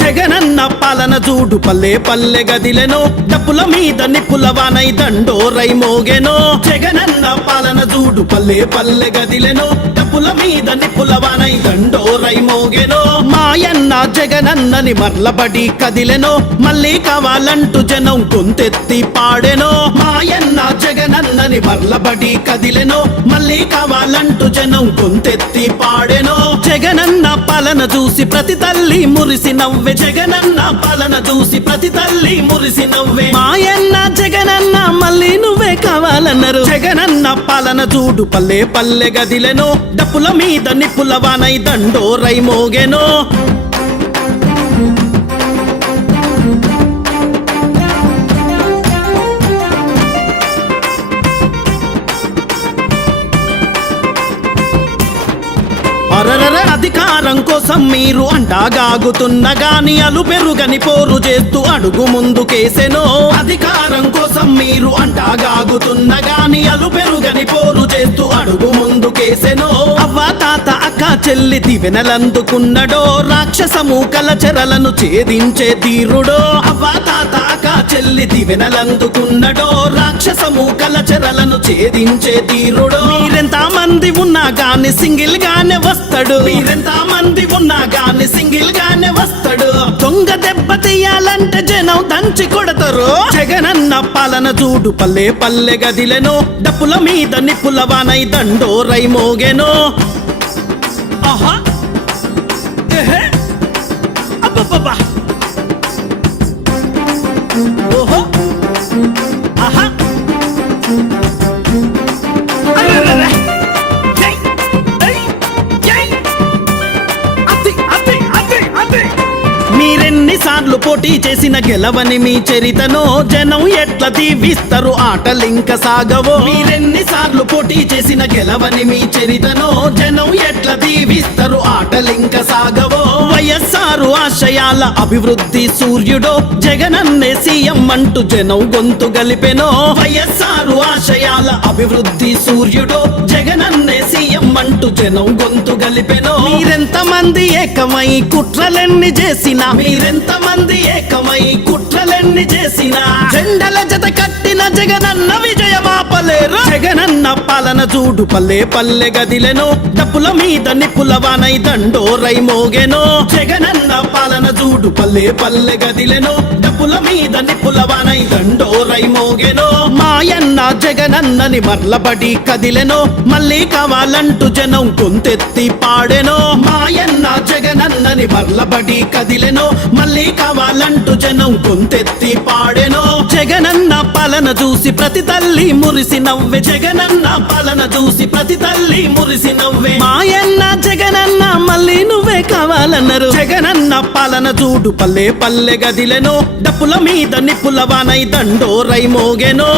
జగనన్న పాలన చూడు పల్లె పల్లె గదిలెనో డప్పుల మీద నిప్పులవానై దండోరై మోగెనో జగనన్న పాలన చూడు పల్లె పల్లె గదిలెనో డప్పుల మీద నిప్పులవానై దండోరై మోగెనో మాయన్న జగనన్నని మర్లబడి కదిలెనో మళ్ళీ కావాలంటూ జనం గొంతెత్తి పాడెనో మాయన్న జగనన్నని మర్లబడి కదిలెనో మళ్ళీ కావాలంటూ జనం గొంతెత్తి పాడెనో జగనన్న పాలన చూసి ప్రతి తల్లి మురిసి నవ్వే జగనన్న పాలన చూసి ప్రతి తల్లి మురిసి నవ్వే మాయన్న జగనన్న మళ్ళీ నువ్వే కావాలన్నారు జగనన్న పాలన చూడు పల్లె పల్లె గదిలెనో డప్పుల మీద నిప్పులవానై దండోరై మోగెనో అధికారం కోసం మీరు అంటాగాగుతున్న గాని అలు పెరుగని పోరు చేస్తూ అడుగు ముందుకేసెనో అధికారం కోసం మీరు అంటాగాగుతున్న గాని అలు పెరుగని పోరు చేస్తూ అడుగు ముందుకేసెనో అవ్వ తాత అక్క చెల్లి దివెనలందుకున్నడో రాక్షసము కలచరలను ఛేదించే ధీరుడో అవ్వ తాత అక్క చెల్లి దివెనలందుకున్నడో రాక్షసము కలచరలను ఛేదించే ధీరుడో మీరెంత మంది ఉన్నా గాని సింగిల్ గానే వస్తాడు మీరెంత మంది ఉన్నా గాని సింగిల్ గానే వస్తాడు దొంగ దెబ్బ తీయాలంటే జనం దంచి కొడతారు జగనన్న పాలన చూడు పల్లె పల్లె గదిలెనో డప్పుల మీద నిప్పులవానై దండోరై మోగెనో ఆహా ఏహే అబ్బబ్బబ్బా ఓహో ఆహా మీరెన్నిసార్లు పోటీ చేసిన గెలవని మీ చరితనో జనం ఎట్లా దీవిస్తారు ఆటలింక సాగవో మీరెన్నిసార్లు పోటీ చేసిన గెలవని మీ చరితనో జనం ఎట్లా దీవిస్తారు ఆటలింక సాగవో వైఎస్ఆర్ ఆశయాల అభివృద్ధి సూర్యుడో జగనన్నే సీఎం అంటూ జనం గొంతు గలిపెనో వైఎస్ఆర్ ఆశయాల అభివృద్ధి సూర్యుడో జగనన్నే సీఎం అంటూ జనం గొంతు గలిపెనో మీరెంత మంది ఏకమై కుట్రలెన్ని చేసినా మీరెంత మంది ఏకమై కుట్రలెన్ని చేసినా జెండల జత కట్టిన జగనన్న విజయమాపలేరు జగనన్న పాలన చూడు పల్లె పల్లె గదిలెనో డప్పుల మీద నిప్పులవానై దండోరై మోగెనో జగనన్న పాలన చూడు పల్లె పల్లె గదిలెనో డప్పుల మీద నిప్పులవానై దండోరై మోగెనో మాయన్న జగనన్నని మర్లబడి కదిలెనో మళ్ళీ కావాలంటూ జనం గొంతెత్తి పాడెనో మాయన్న జగనన్నని మర్లబడి కదిలెనో మళ్ళీ కావాలంటూ జనం గొంతెత్తి పాడెనో జగనన్న పాలన చూసి ప్రతి తల్లి మురిసి నవ్వే జగనన్న పాలన చూసి ప్రతి తల్లి మురిసి నవ్వే మాయన్న జగనన్న మళ్ళీ నువ్వే కావాలన్నారు జగనన్న పాలన చూడు పల్లె పల్లె గదిలెనో డప్పుల మీద నిప్పులవానై దండోరై మోగెనో